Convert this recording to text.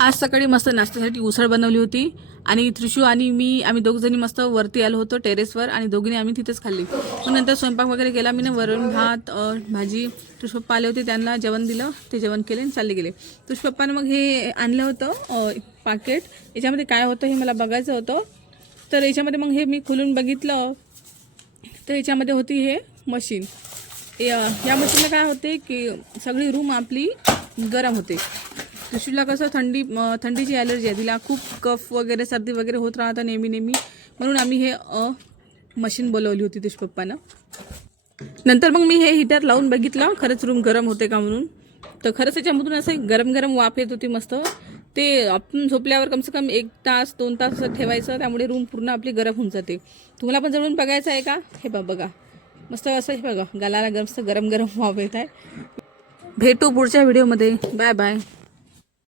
आज सकाळी मस्त नाश्त्यासाठी उसळ बनवली होती आणि त्रिशू आणि आम्ही दोघजणी मस्त वरती आलो होतो टेरेसवर आणि दोघींनी आम्ही तिथेच खाल्ली. मग नंतर स्वयंपाक वगैरे केला. मी वरण भात भाजी त्रिशू पप्पा आले होते, त्यांना जेवण दिलं, ते जेवण केले आणि चालले गेले. त्रिशू पप्पाने मग हे आणलं होतं पाकेट. याच्यामध्ये काय होतं हे मला बघायचं होतं. तर याच्यामध्ये मग हे मी खोलून बघितलं तर याच्यामध्ये होती हे मशीन. या मशीनला काय होते की सगळी रूम आपली गरम होते. त्रिशूला कसं थंडीची ॲलर्जी आहे, तिला खूप कफ वगैरे सर्दी वगैरे होत राहतं नेहमी म्हणून आम्ही हे मशीन बोलवली होती त्रिशू पप्पानं. नंतर मग मी हे हीटर लावून बघितलं, खरंच रूम गरम होते का म्हणून. तर खरंच याच्यामधून असं गरम गरम वाफ येत होती मस्त. ते आपण झोपल्यावर कमसे कम 1 तास 2 तास असं ठेवायचं, त्यामुळे रूम पूर्ण आपली गरम होऊन जाते. तुम्हाला पण जवळून बघायचं आहे का? हे बघा मस्त असं, हे बघा गालाला मस्त गरम गरम वाफ येत आहे. भेटू पुढच्या व्हिडिओमध्ये. Bye bye.